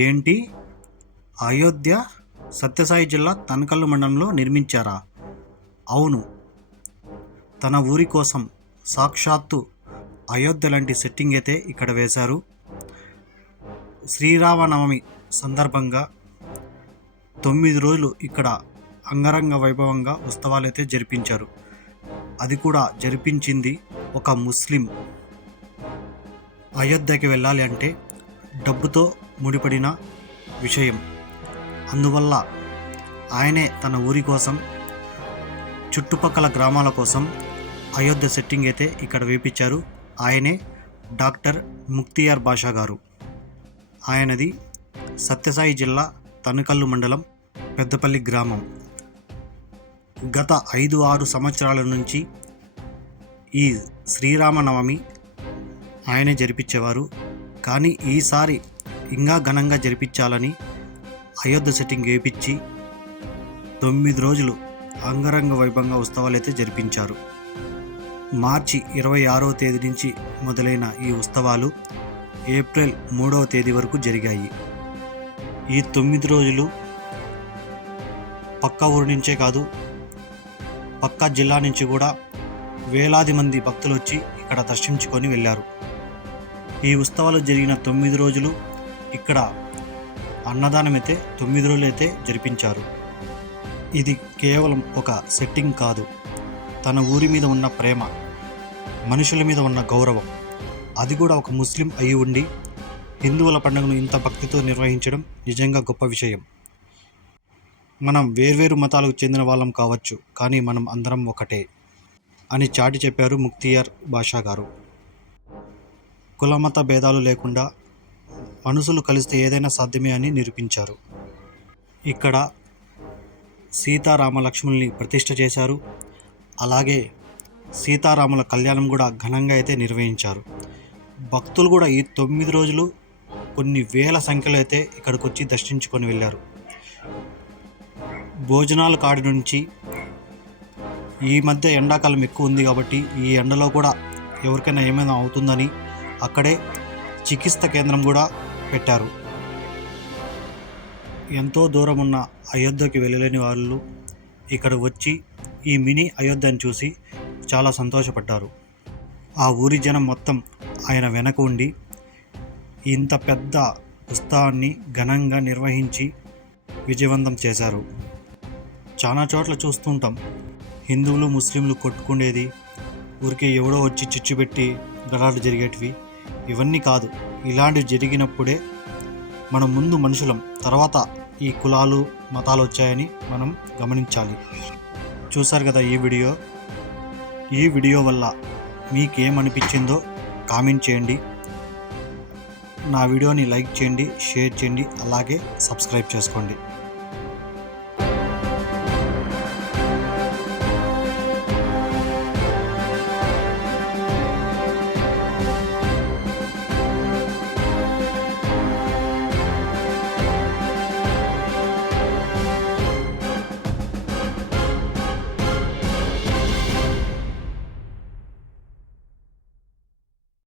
ఏంటి? అయోధ్య సత్యసాయి జిల్లా తనకల్లు మండలంలో నిర్మించారా? అవును, తన ఊరి కోసం సాక్షాత్తు అయోధ్య లాంటి సెట్టింగ్ అయితే ఇక్కడ వేశారు. శ్రీరామనవమి సందర్భంగా 9 రోజులు ఇక్కడ అంగరంగ వైభవంగా ఉత్సవాలైతే జరిపించారు. అది కూడా జరిపించింది ఒక ముస్లిం. అయోధ్యకి వెళ్ళాలి అంటే డబ్బుతో ముడిపడిన విషయం. అందువల్ల ఆయనే తన ఊరి కోసం, చుట్టుపక్కల గ్రామాల కోసం అయోధ్య సెట్టింగ్ అయితే ఇక్కడ వేపించారు. ఆయనే డాక్టర్ ముక్తియార్ బాషా గారు. ఆయనది సత్యసాయి జిల్లా తనకల్లు మండలం పెద్దపల్లి గ్రామం. గత 5-6 సంవత్సరాల నుంచి ఈ శ్రీరామనవమి ఆయనే జరిపించేవారు. కానీ ఈసారి ఇంకా ఘనంగా జరిపించాలని అయోధ్య సెట్టింగ్ వేయించి 9 రోజులు అంగరంగ వైభవంగా ఉత్సవాలు అయితే జరిపించారు. మార్చి 26వ తేదీ నుంచి మొదలైన ఈ ఉత్సవాలు ఏప్రిల్ 3వ తేదీ వరకు జరిగాయి. ఈ 9 రోజులు పక్క ఊరి నుంచే కాదు, పక్క జిల్లా నుంచి కూడా వేలాది మంది భక్తులు వచ్చి ఇక్కడ దర్శించుకొని వెళ్ళారు. ఈ ఉత్సవాలు జరిగిన 9 రోజులు ఇక్కడ అన్నదానం అయితే 9 రోజులు అయితే జరిపించారు. ఇది కేవలం ఒక సెట్టింగ్ కాదు, తన ఊరి మీద ఉన్న ప్రేమ, మనుషుల మీద ఉన్న గౌరవం. అది కూడా ఒక ముస్లిం అయి ఉండి హిందువుల పండుగను ఇంత భక్తితో నిర్వహించడం నిజంగా గొప్ప విషయం. మనం వేర్వేరు మతాలకు చెందిన వాళ్ళం కావచ్చు, కానీ మనం అందరం ఒకటే అని చాటి చెప్పారు ముక్తియార్ బాషా గారు. కులమత భేదాలు లేకుండా మనుషులు కలిస్తే ఏదైనా సాధ్యమే అని నిరూపించారు. ఇక్కడ సీతారామ లక్ష్మణుల్ని ప్రతిష్ఠ చేశారు. అలాగే సీతారాముల కళ్యాణం కూడా ఘనంగా అయితే నిర్వహించారు. భక్తులు కూడా ఈ 9 రోజులు కొన్ని వేల సంఖ్యలో అయితే ఇక్కడికి వచ్చి దర్శించుకొని వెళ్ళారు. భోజనాల కాడి నుంచి ఈ మధ్య ఎండాకాలం ఎక్కువ ఉంది కాబట్టి ఈ ఎండలో కూడా ఎవరికైనా ఏమైనా అవుతుందని అక్కడే చికిత్స కేంద్రం కూడా పెట్టారు. ఎంతో దూరం ఉన్న అయోధ్యకి వెళ్ళలేని వాళ్ళు ఇక్కడ వచ్చి ఈ మినీ అయోధ్యను చూసి చాలా సంతోషపడ్డారు. ఆ ఊరి జనం మొత్తం ఆయన వెనక ఉండి ఇంత పెద్ద ఉత్సవాన్ని ఘనంగా నిర్వహించి విజయవంతం చేశారు. చాలా చోట్ల చూస్తుంటాం, హిందువులు ముస్లింలు కొట్టుకునేది, ఊరికే ఎవడో వచ్చి చిచ్చు పెట్టి గలాట్లు జరిగేటివి. ఇవన్నీ కాదు, ఇలాంటివి జరిగినప్పుడే మనం ముందు మనుషులం, తర్వాత ఈ కులాలు మతాలు వచ్చాయని మనం గమనించాలి. చూశారు కదా ఈ వీడియో వల్ల మీకేమనిపించిందో కామెంట్ చేయండి. నా వీడియోని లైక్ చేయండి, షేర్ చేయండి, అలాగే సబ్స్క్రైబ్ చేసుకోండి.